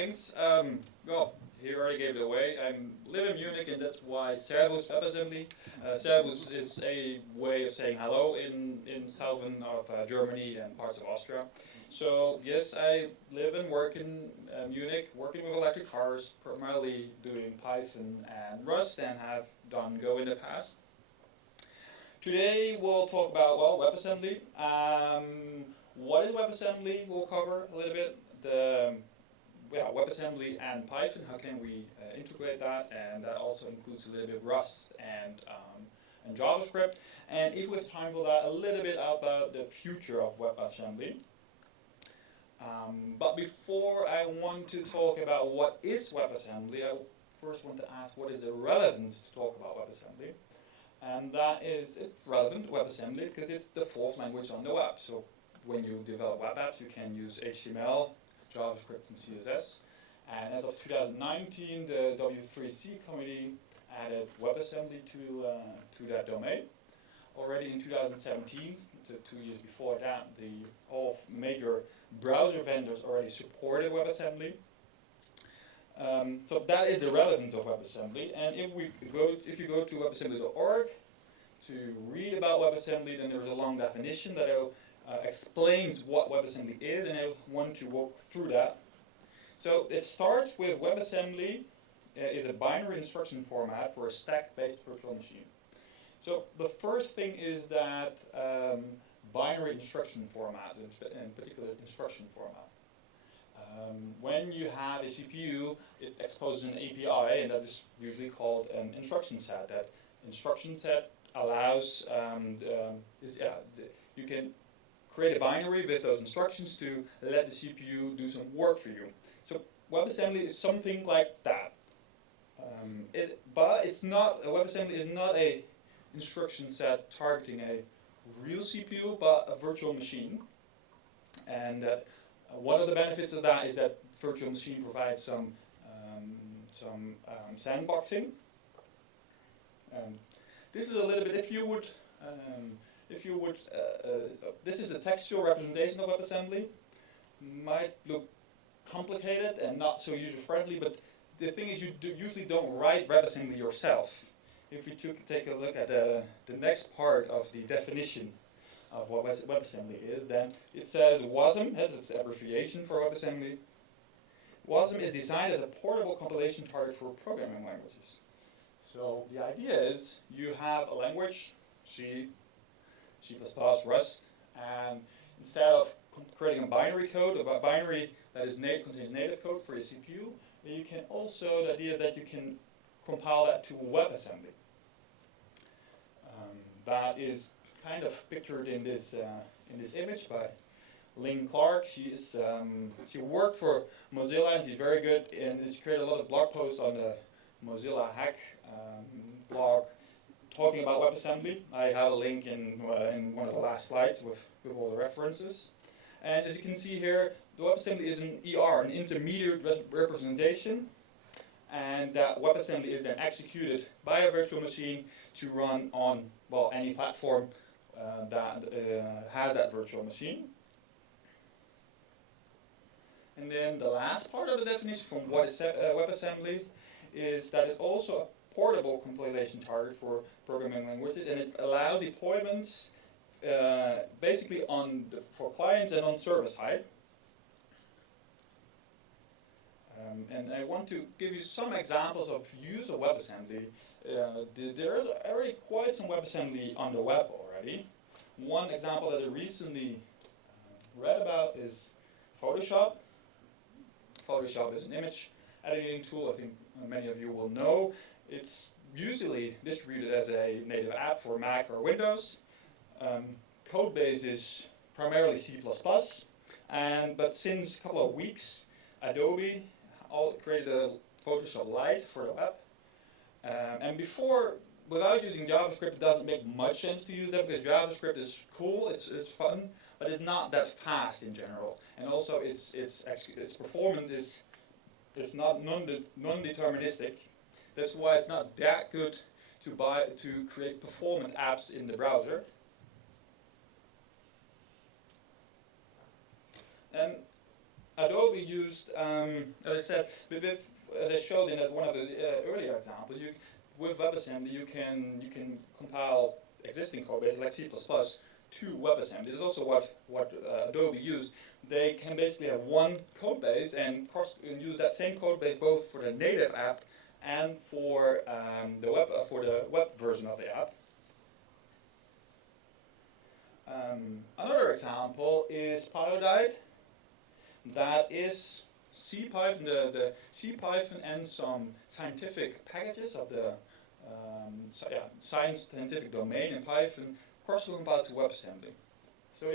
thanks. Well, he already gave it away. I live in Munich, and that's why Servus WebAssembly. Servus is a way of saying hello in southern of Germany and parts of Austria. So yes, I live and work in Munich, working with electric cars, primarily doing Python and Rust, and have done Go in the past. Today we'll talk about, well, WebAssembly. What is WebAssembly? We'll cover a little bit. WebAssembly and Python, how can we integrate that? And that also includes a little bit of Rust and JavaScript. And if we have time for that, a little bit about the future of WebAssembly. But before I want to talk about what is WebAssembly, I first want to ask what is the relevance to talk about WebAssembly. And that is, it's relevant to WebAssembly because it's the fourth language on the web. So when you develop web apps, you can use HTML, JavaScript, and CSS. And as of 2019, the W3C committee added WebAssembly to that domain. Already in 2017, so 2 years before that, all major browser vendors already supported WebAssembly. So that is the relevance of WebAssembly. And if you go to webassembly.org to read about WebAssembly, then there's a long definition that explains what WebAssembly is, and I want to walk through that. So it starts with WebAssembly is a binary instruction format for a stack-based virtual machine. So the first thing is that binary instruction format, in particular instruction format. When you have a CPU, it exposes an API, and that is usually called an instruction set. That instruction set allows, you can create a binary with those instructions to let the CPU do some work for you. So WebAssembly is something like that. But it's not, WebAssembly is not a instruction set targeting a real CPU, but a virtual machine. And one of the benefits of that is that virtual machine provides some sandboxing. This is a little bit, this is a textual representation of WebAssembly. Might look complicated and not so user-friendly, but the thing is you usually don't write WebAssembly yourself. If we take a look at the next part of the definition of what WebAssembly is, then it says WASM, it's the abbreviation for WebAssembly. WASM is designed as a portable compilation target for programming languages. So the idea is you have a language, C, C++, Rust, and instead of creating a binary code, a binary that contains native code for your CPU, you can also, the idea that you can compile that to WebAssembly. That is kind of pictured in this image by Lynne Clark. She worked for Mozilla, and she's very good, and she's created a lot of blog posts on the Mozilla Hack blog talking about WebAssembly. I have a link in one of the last slides with all the references. And as you can see here, the WebAssembly is an ER, an intermediate representation, and that WebAssembly is then executed by a virtual machine to run on, well, any platform that has that virtual machine. And then the last part of the definition from what is WebAssembly is that it's also a portable compilation target for programming languages, and it allows deployments basically for clients and on server side. And I want to give you some examples of use of WebAssembly. There is already quite some WebAssembly on the web already. One example that I recently read about is Photoshop. Photoshop is an image editing tool, I think many of you will know. It's usually distributed as a native app for Mac or Windows. Code base is primarily C++, but since a couple of weeks, Adobe created a Photoshop Lite for the web. And before, without using JavaScript, it doesn't make much sense to use that because JavaScript is cool, it's fun, but it's not that fast in general. And also, its performance is not non-deterministic. That's why it's not that good to create performant apps in the browser. And Adobe used, as I said, as I showed in one of the earlier examples, with WebAssembly you can compile existing code base like C++ to WebAssembly. This is also what Adobe used. They can basically have one code base and use that same code base both for the native app and for the web version of the app. Another example is Pygrunn. That is CPython, the CPython and some scientific packages of the scientific domain in Python cross-compiled to WebAssembly. So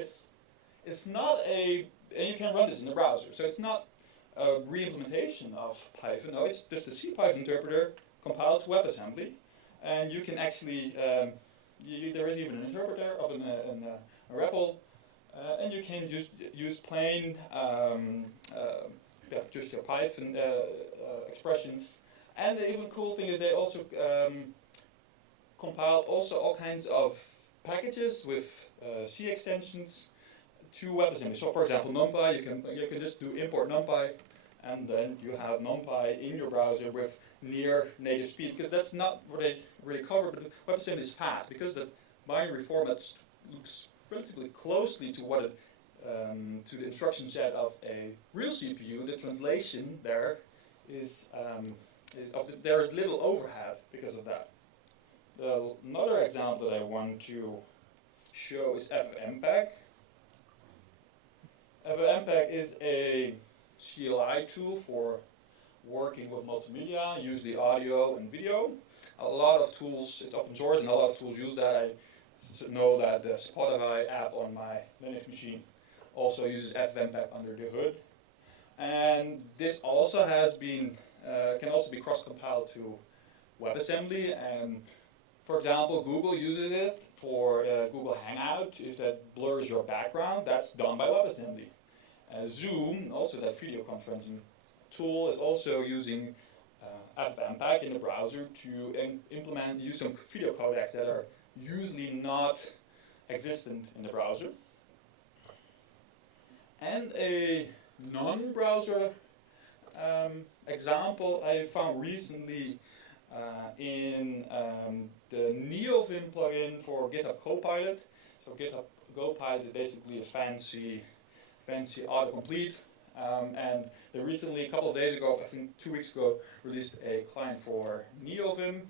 it's not and you can run this in the browser. So it's not a re-implementation of Python. No, it's just a CPython interpreter compiled to WebAssembly, and you can actually there is even an interpreter of a REPL, and you can use plain just your Python expressions. And the even cool thing is they also compiled also all kinds of packages with C extensions to WebAssembly. So for example, NumPy, you can just do import NumPy, and then you have NumPy in your browser with near native speed, because that's not what they really cover, but WebAssembly is fast, because the binary format looks relatively closely to what it, to the instruction set of a real CPU. The translation there is there is little overhead because of that. Another example that I want to show is FMBack. FMBack is a CLI tool for working with multimedia, usually audio and video. A lot of tools, it's open source, and a lot of tools use that. I know that the Spotify app on my Linux machine also uses FMBack under the hood. And this also has been, can also be cross-compiled to WebAssembly. And for example, Google uses it for Google Hangout. If that blurs your background, that's done by WebAssembly. Zoom, also that video conferencing tool, is also using FMBack in the browser to use some video codecs that are usually not existent in the browser. And a non-browser example I found recently in the NeoVim plugin for GitHub Copilot. So GitHub Copilot is basically a fancy autocomplete. And they recently, a couple of days ago, I think 2 weeks ago, released a client for NeoVim,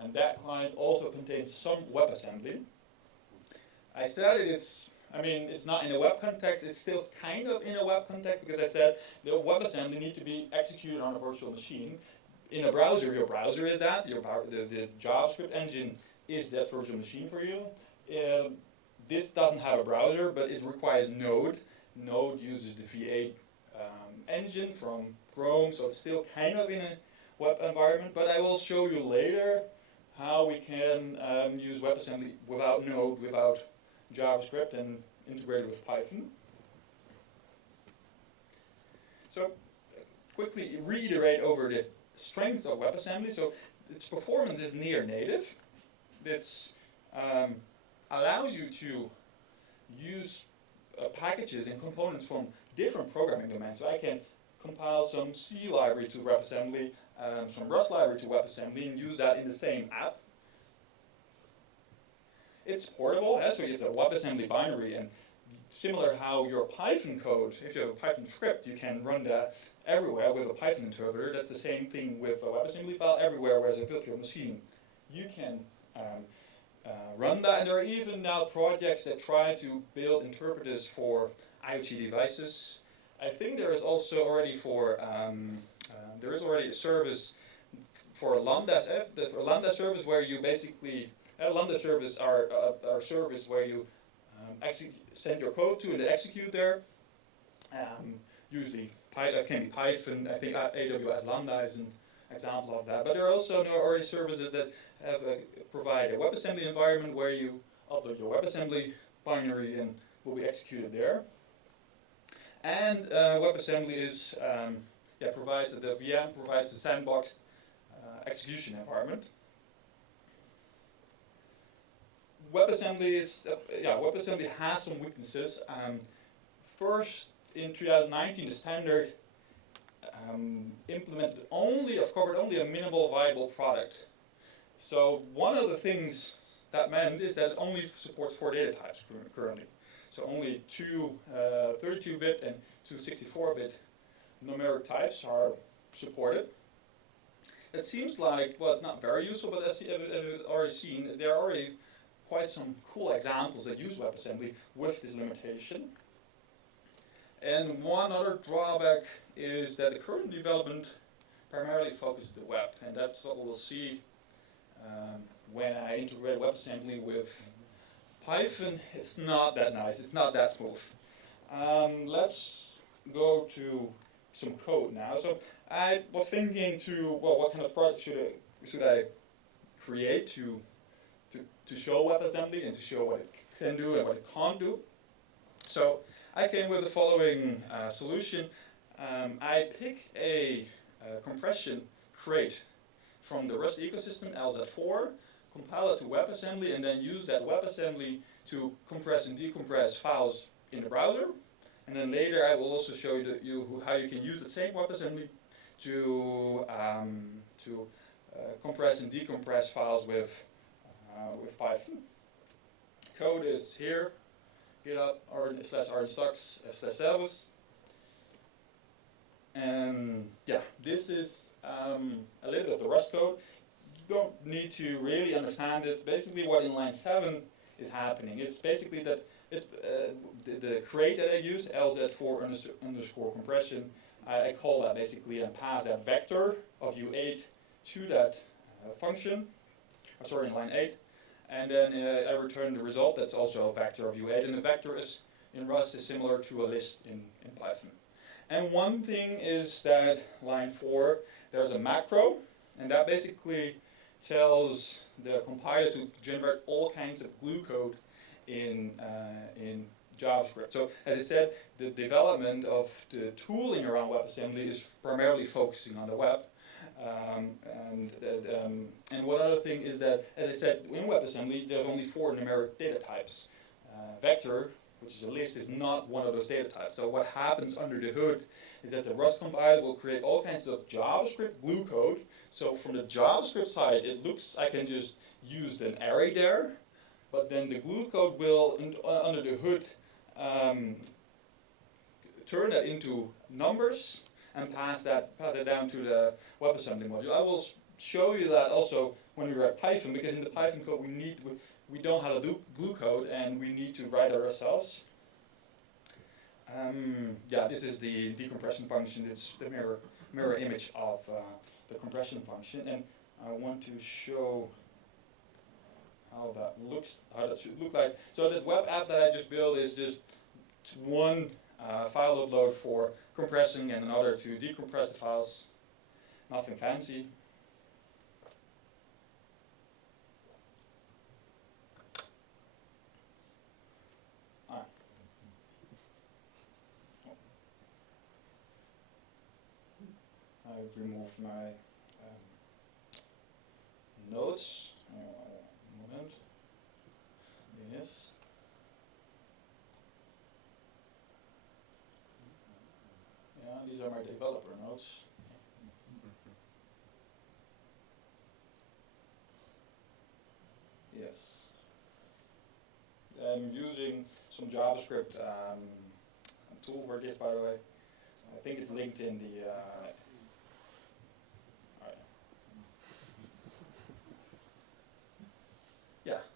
and that client also contains some WebAssembly. I said it's not in a web context. It's still kind of in a web context, because I said the WebAssembly need to be executed on a virtual machine. In a browser, your browser is that. The JavaScript engine is that virtual machine for you. This doesn't have a browser, but it requires Node. Node uses the V8 engine from Chrome, so it's still kind of in a web environment. But I will show you later how we can use WebAssembly without Node, without JavaScript, and integrate it with Python. So quickly reiterate over the strengths of WebAssembly. So its performance is near native. It allows you to use packages and components from different programming domains. So I can compile some C library to WebAssembly, some Rust library to WebAssembly, and use that in the same app. It's portable, so you have the WebAssembly binary, and similar how your Python code, if you have a Python script, you can run that everywhere with a Python interpreter. That's the same thing with a WebAssembly file. Everywhere where there's a virtual machine, you can run that. And there are even now projects that try to build interpreters for IoT devices. I think there is also already there is already a service for Lambdas. The Lambda service where you basically Lambda service are a service where you send your code to and they execute there. Usually can be Python. I think AWS Lambda is an example of that. But there are also already services that have provide a WebAssembly environment where you upload your WebAssembly binary and will be executed there. And WebAssembly is provides the VM provides the sandboxed execution environment. WebAssembly WebAssembly has some weaknesses. First in 2019 the standard covered only a minimal viable product. So one of the things that meant is that it only supports 4 data types currently. So only two 32-bit and two 64-bit numeric types are supported. It seems like, well, it's not very useful, but as you've already seen, there are already quite some cool examples that use WebAssembly with this limitation. And one other drawback is that the current development primarily focuses the web, and that's what we'll see when I integrate WebAssembly with Python. It's not that nice, it's not that smooth. Let's go to some code now. So I was thinking well, what kind of project should I create to show WebAssembly and to show what it can do and what it can't do. So I came with the following solution. I pick a compression crate from the Rust ecosystem, LZ4, compile it to WebAssembly, and then use that WebAssembly to compress and decompress files in the browser. And then later I will also show you how you can use the same WebAssembly to compress and decompress files with Python. Code is here, GitHub /r/stocks/servus. And yeah, this is a little bit of the Rust code. You don't need to really understand this. Basically what in line 7 is happening. It's basically that the crate that I used, LZ4 compression, I call that basically and pass that vector of U8 to that function, in line 8. And then I return the result that's also a vector of U8. And the vector is in Rust is similar to a list in Python. And one thing is that line 4, there's a macro, and that basically tells the compiler to generate all kinds of glue code in JavaScript. So as I said, the development of the tooling around WebAssembly is primarily focusing on the web. And one other thing is that, as I said, in WebAssembly there's only 4 numeric data types. Vector, which is a list, is not one of those data types. So what happens under the hood is that the Rust compiler will create all kinds of JavaScript glue code. So from the JavaScript side, it looks I can just use an array there, but then the glue code will, under the hood, turn that into numbers and pass that down to the WebAssembly module. I will show you that also when we write Python, because in the Python code we don't have a glue code and we need to write it ourselves. Yeah, this is the decompression function. It's the mirror image of the compression function, and I want to show how that should look like. So the web app that I just built is just one file upload for compressing and another to decompress the files. Nothing fancy. I've removed my notes. Moment. Yes. Yeah, these are my developer notes. Yes. I'm using some JavaScript tool for this, by the way. I think it's linked in the.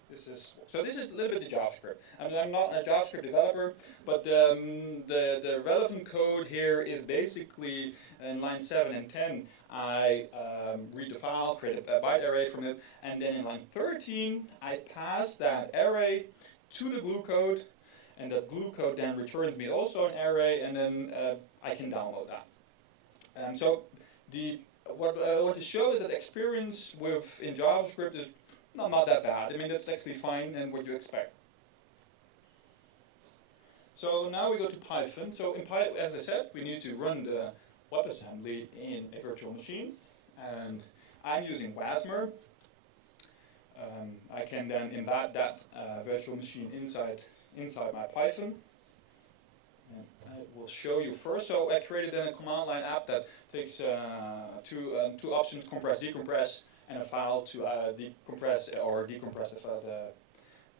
This is a little bit of JavaScript. I mean, I'm not a JavaScript developer, but the relevant code here is basically in line 7 and 10. I read the file, create a byte array from it, and then in line 13, I pass that array to the glue code, and that glue code then returns me also an array, and then I can download that. So what I want to show is that experience in JavaScript is not that bad. I mean, that's actually fine and what you expect. So now we go to Python. So in Python, as I said, we need to run the WebAssembly in a virtual machine, and I'm using WASM. I can then embed that virtual machine inside my Python. And I will show you first. So I created a command line app that takes two options: compress, decompress, and a file to decompress or decompress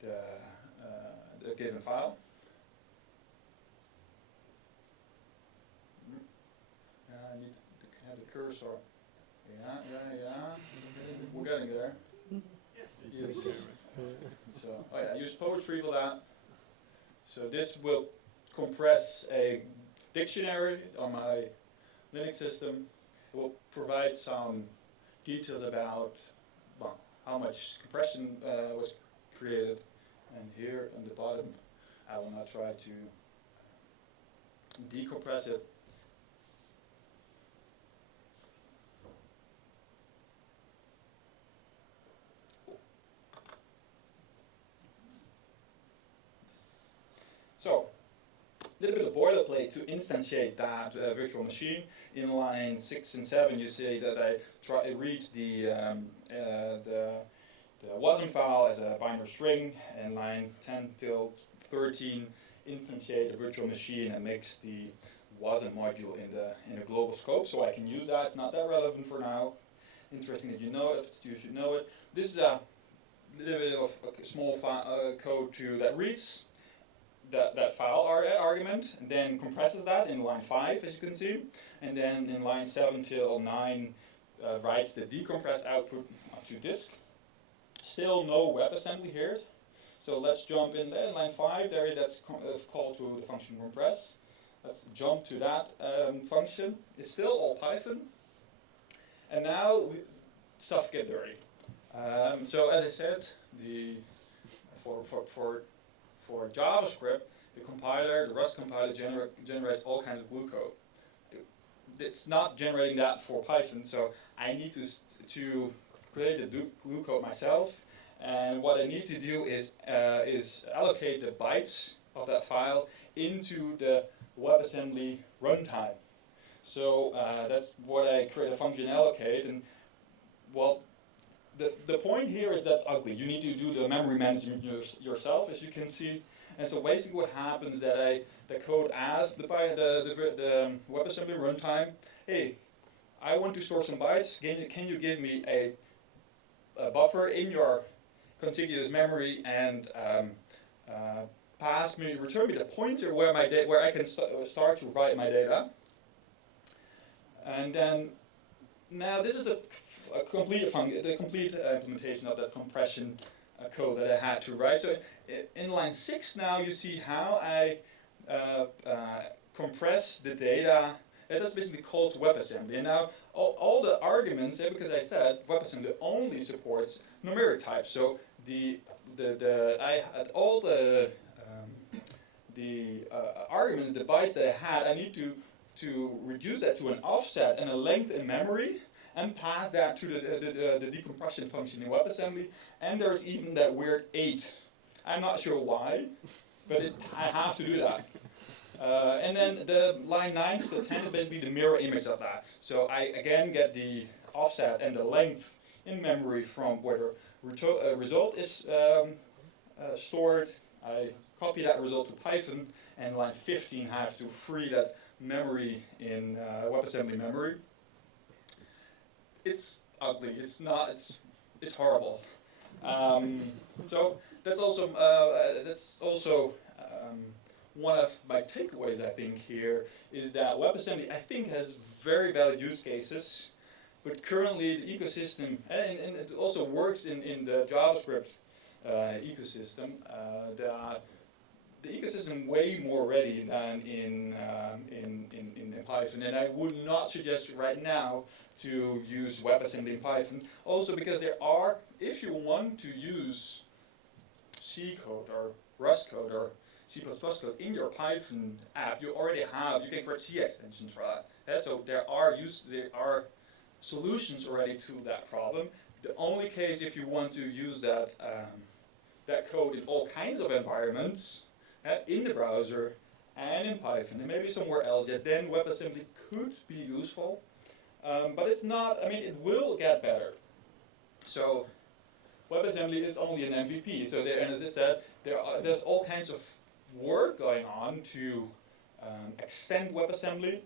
the given file. I need to have the cursor. Yeah. We're getting there. Yes. So, I use poetry for that. So this will compress a dictionary on my Linux system. It will provide some details about how much compression was created. And here on the bottom, I will now try to decompress it. So, a little bit of boilerplate to instantiate that virtual machine. In line 6 and 7, you see that I read the WASM file as a binary string, and line 10 till 13 instantiate a virtual machine and makes the WASM module in a global scope. So I can use that. It's not that relevant for now. Interesting that you know it. You should know it. This is a little bit of a small code that reads that file argument, and then compresses that in line 5, as you can see, and then in line 7 till 9 writes the decompressed output to disk. Still no WebAssembly here, so let's jump in there. In line 5, there is that call to the function compress. Let's jump to that function. It's still all Python, and now stuff get dirty. So as I said, for JavaScript, the Rust compiler generates all kinds of glue code. It's not generating that for Python, so I need to create the glue code myself. And what I need to do is allocate the bytes of that file into the WebAssembly runtime. So that's what I create a function allocate. And well, the point here is that's ugly. You need to do the memory management yourself, as you can see. And so basically what happens is that the code asks the WebAssembly runtime, hey, I want to store some bytes. Can you give me a buffer in your contiguous memory and return me the pointer where I can start to write my data. And then now this is the complete implementation of that compression code that I had to write. So in line 6 now you see how I compress the data. That's basically called to WebAssembly. And now all the arguments, because I said WebAssembly only supports numeric types. So all the arguments, the bytes that I had, I need to reduce that to an offset and a length in memory, and pass that to the decompression function in WebAssembly. And there's even that weird 8. I'm not sure why, but I have to do that. And then the line 9 to 10 is basically the mirror image of that. So I again get the offset and the length in memory from where the result is stored. I copy that result to Python, and line 15 have to free that memory in WebAssembly memory. It's ugly. It's not. It's horrible. So that's also one of my takeaways. I think here is that WebAssembly I think has very valid use cases, but currently the ecosystem and it also works in the JavaScript ecosystem. The ecosystem way more ready than in Python, and I would not suggest right now to use WebAssembly in Python. Also because there are, if you want to use C code or Rust code or C++ code in your Python app, you can create C extensions for that. So there are solutions already to that problem. The only case if you want to use that code in all kinds of environments, in the browser and in Python and maybe somewhere else, then WebAssembly could be useful. But it's not, it will get better. So WebAssembly is only an MVP. So and as I said, there's all kinds of work going on to extend WebAssembly,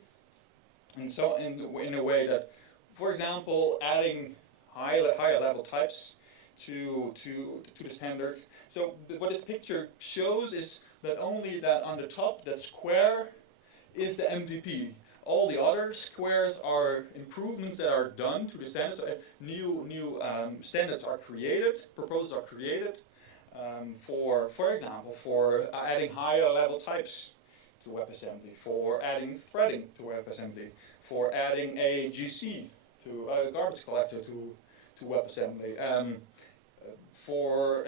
and so in a way that, for example, adding higher level types to the standard. So what this picture shows is that only that on the top, that square is the MVP. All the other squares are improvements that are done to the standards. So new standards are created, proposals are created for example, for adding higher level types to WebAssembly, for adding threading to WebAssembly, for adding a GC to a garbage collector to WebAssembly. For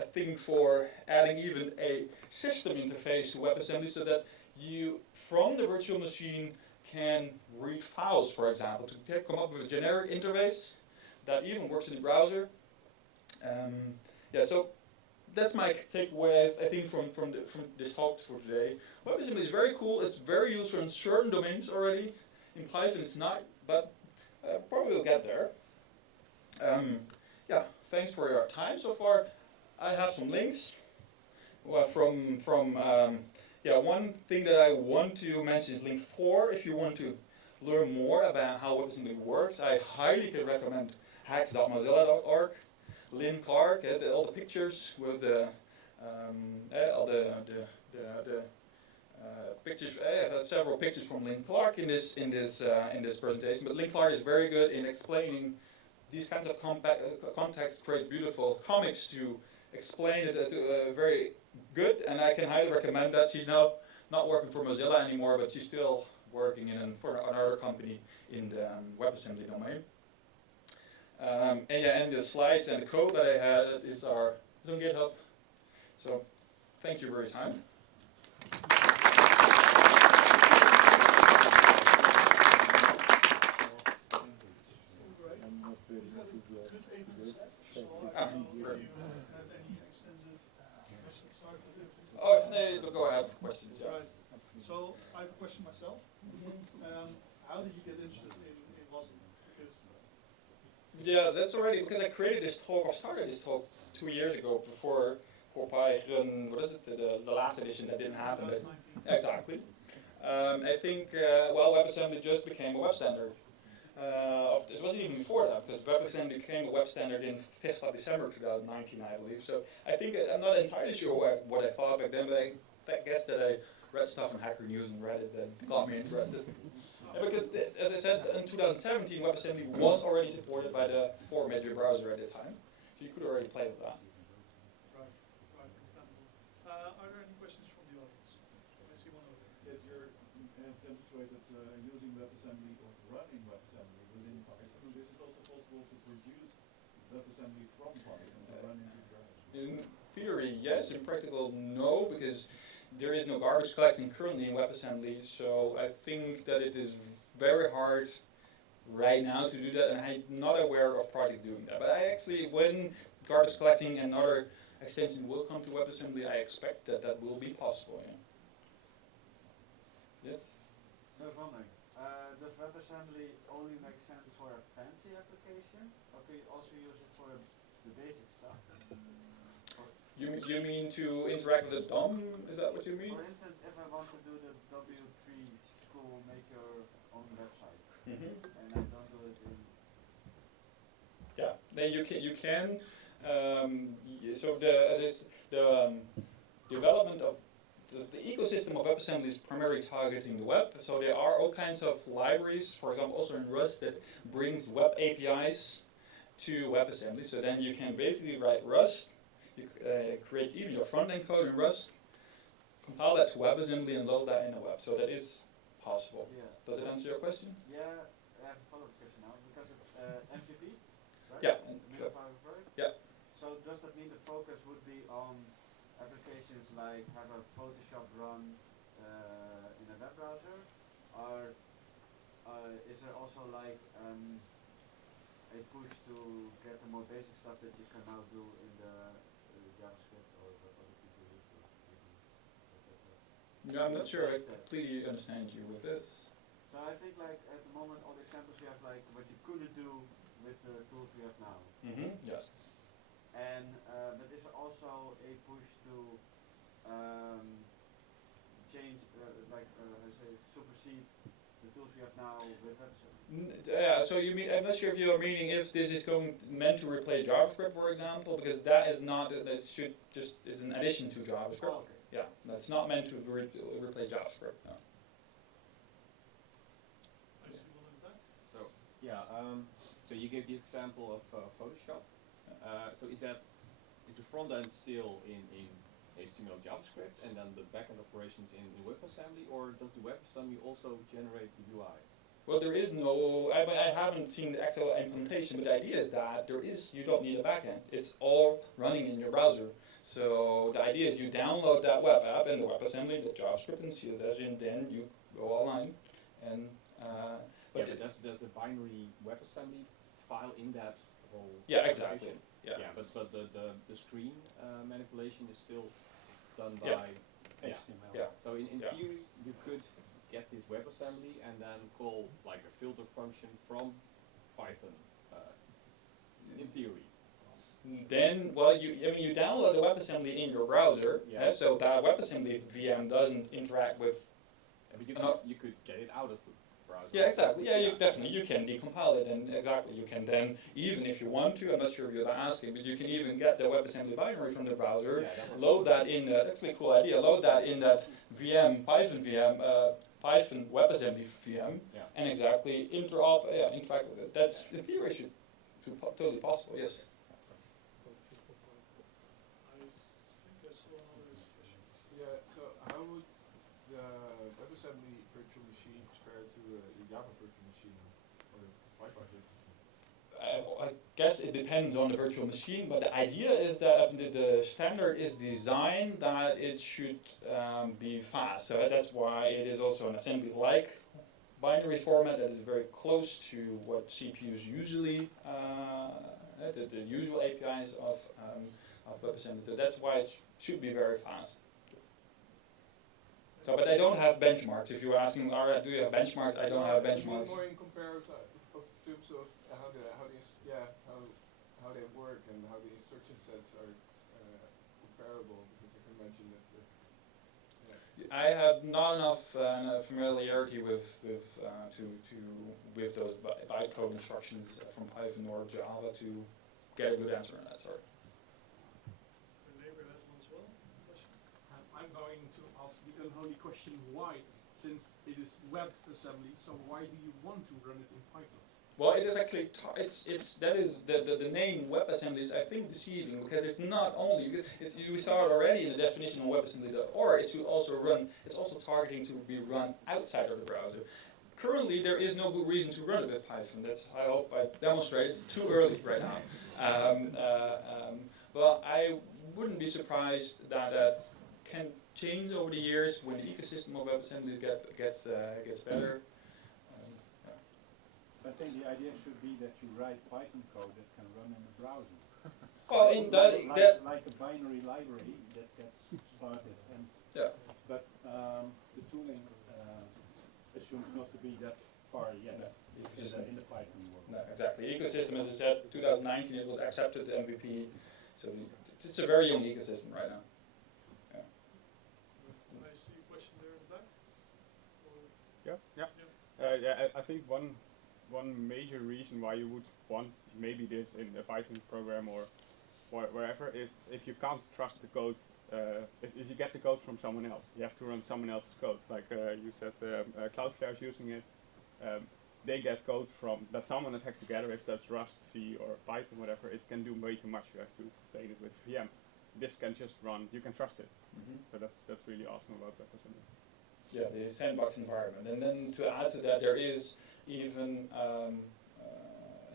adding even a system interface to WebAssembly so that you, from the virtual machine, can read files, for example, to come up with a generic interface that even works in the browser. So that's my takeaway, I think, from this talk for today. WebAssembly is very cool. It's very useful in certain domains already. In Python, it's not, but probably we'll get there. Thanks for your time so far. I have some links. One thing that I want to mention is link 4. If you want to learn more about how WebAssembly works, I highly could recommend hacks.mozilla.org. Lynne Clark, all the pictures with all the pictures. I had several pictures from Lynne Clark in this presentation. But Lynne Clark is very good in explaining these kinds of contexts. Creates beautiful comics to explain it very good, and I can highly recommend that. She's now not working for Mozilla anymore, but she's still working for another company in the WebAssembly domain. And the slides and the code that I had is on GitHub. So thank you for your time. Oh, no, go ahead. Questions, yeah. Right. So I have a question myself. How did you get interested in WASM? Yeah, that's already because I created this talk. I started this talk 2 years ago for Pygrunn. What is it? The last edition that didn't happen. Exactly. I think WebAssembly just became a web standard. It wasn't even before that, because WebAssembly became a web standard in 5th of December 2019, I believe. So I think I'm not entirely sure what I thought back then, but I guess that I read stuff on Hacker News and Reddit that got me interested. Because, as I said, in 2017, WebAssembly was already supported by the 4 major browsers at the time, so you could already play with that. Right, understandable. Are there any questions from the audience? I see one over there. Yes, you have demonstrated using WebAssembly or running WebAssembly within Python. Is it also possible to produce WebAssembly from Python and run into the browser? In theory, yes. In practical, no, because there is no garbage collecting currently in WebAssembly, so I think that it is very hard right now to do that, and I'm not aware of project doing that. But I actually, when garbage collecting and other extensions will come to WebAssembly, I expect that that will be possible. Yeah. Yes? So I was wondering, does WebAssembly only make sense for a fancy application, or can you also use it for the basic stuff? You mean to interact with the DOM? Is that what you mean? For instance, if I want to do the W3 school, make your own website, and I don't do it in... Yeah, then you can. So the development of the ecosystem of WebAssembly is primarily targeting the web. So there are all kinds of libraries, for example, also in Rust, that brings web APIs to WebAssembly. So then you can basically write Rust. You create even your front-end code in Rust, compile that to WebAssembly, and load that in the web. So that is possible. Yeah. Does it answer your question? Yeah, I have a follow-up question now, because it's MVP, right? Yeah. Yeah. So does that mean the focus would be on applications like have a Photoshop run in a web browser, or is there also like a push to get the more basic stuff that you can now do in the JavaScript or what other people use to? Yeah, I'm not sure I completely understand you with this. So I think like at the moment all the examples we have like what you couldn't do with the tools we have now. Yes. And but is there also a push to change, supersede the tools we have now with WebAssembly? Yeah, so you mean, I'm not sure if you're meaning if this is meant to replace JavaScript, for example, because that is not, that should just, is an addition to JavaScript. Oh, okay. Yeah, that's not meant to replace JavaScript, no. I see one in the back. So yeah, so you gave the example of Photoshop. So is the front end still in HTML JavaScript and then the backend operations in WebAssembly, or does the WebAssembly also generate the UI? Well, there is no, I haven't seen the actual implementation, but the idea is that you don't need a backend. It's all running in your browser. So the idea is you download that web app and the WebAssembly, the JavaScript and CSS, and then you go online. And But does the binary WebAssembly file in that whole yeah, exactly. application? Yeah. But the screen manipulation is still done Yeah. by HTML. Yeah. So in Yeah. theory, you could get this WebAssembly and then call like a filter function from Python. In theory. Then, well, you download the WebAssembly in your browser, Yeah. so that WebAssembly VM doesn't interact with. But you could get it out of the browser. Yeah, exactly. Yeah, you definitely you can decompile it, and exactly you can then even if you want to. I'm not sure if you're asking, but you can even get the WebAssembly binary from the browser. Yeah, that was- Load that in that. Actually, a cool idea. Load that in that VM Python VM Python WebAssembly VM, Yeah. and exactly interact with it. That's in theory should totally possible. Yes. I saw another question. Yeah, so how would the WebAssembly virtual machine compare to the Java virtual machine or the Wi-Fi virtual machine? I guess it depends on the virtual machine, but the idea is that the standard is designed that it should be fast. So that's why it is also an assembly-like binary format that is very close to what CPUs usually, the usual APIs of WebAssembly. So that's why it should be very fast. So, but I don't have benchmarks. If you're asking, do you have benchmarks? I don't have benchmarks. More in comparison of terms of how they work and how the instruction sets are comparable, because I can imagine that. I have not enough familiarity with those bytecode instructions from Python or Java to get a good answer on that. Sorry. The neighbor has one as well. Question? I'm going to ask the unholy question, why? Since it is WebAssembly, so why do you want to run it in Python? Well, it is actually the name WebAssembly is I think deceiving because it's not only we saw it already in the definition of WebAssembly.org. It should also run. It's also targeting to be run outside of the browser. Currently, there is no good reason to run it with Python. I hope I demonstrated. It's too early right now. But I wouldn't be surprised that can change over the years when the ecosystem of WebAssembly gets better. I think the idea should be that you write Python code that can run in the browser. Well, in that like a binary library that gets started, and yeah. but the tooling assumes not to be that far yet in the Python world. No, exactly. Ecosystem, as I said, 2019 it was accepted the MVP, so it's a very young ecosystem right now. Yeah. I see a question there in the back. Or Yeah, I think one major reason why you would want maybe this in a Python program or wherever is if you can't trust the code, if you get the code from someone else, you have to run someone else's code. Like you said, Cloudflare is using it. They get code from that someone has hacked together. If that's Rust, C, or Python, whatever, it can do way too much. You have to contain it with VM. This can just run. You can trust it. So that's really awesome about WebAssembly. Yeah, the sandbox environment, and then to add to that, there is even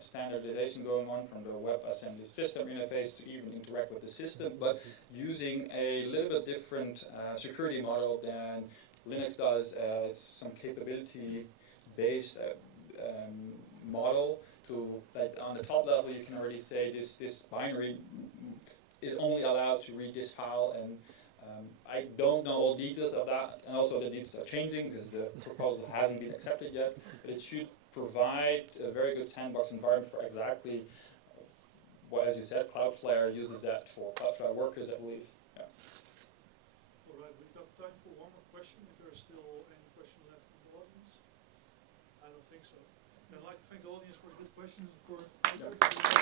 standardization going on from the WebAssembly system interface to even interact with the system, but using a little bit different security model than Linux does. It's some capability-based model to, like on the top level, you can already say this binary is only allowed to read this file, and I don't know all details of that, and also the details are changing because the proposal hasn't been accepted yet, but it should provide a very good sandbox environment for exactly what, as you said, Cloudflare uses that for Cloudflare workers, I believe. Yeah. all right, we've got time for one more question. I'd like to thank the audience for the good questions, of course.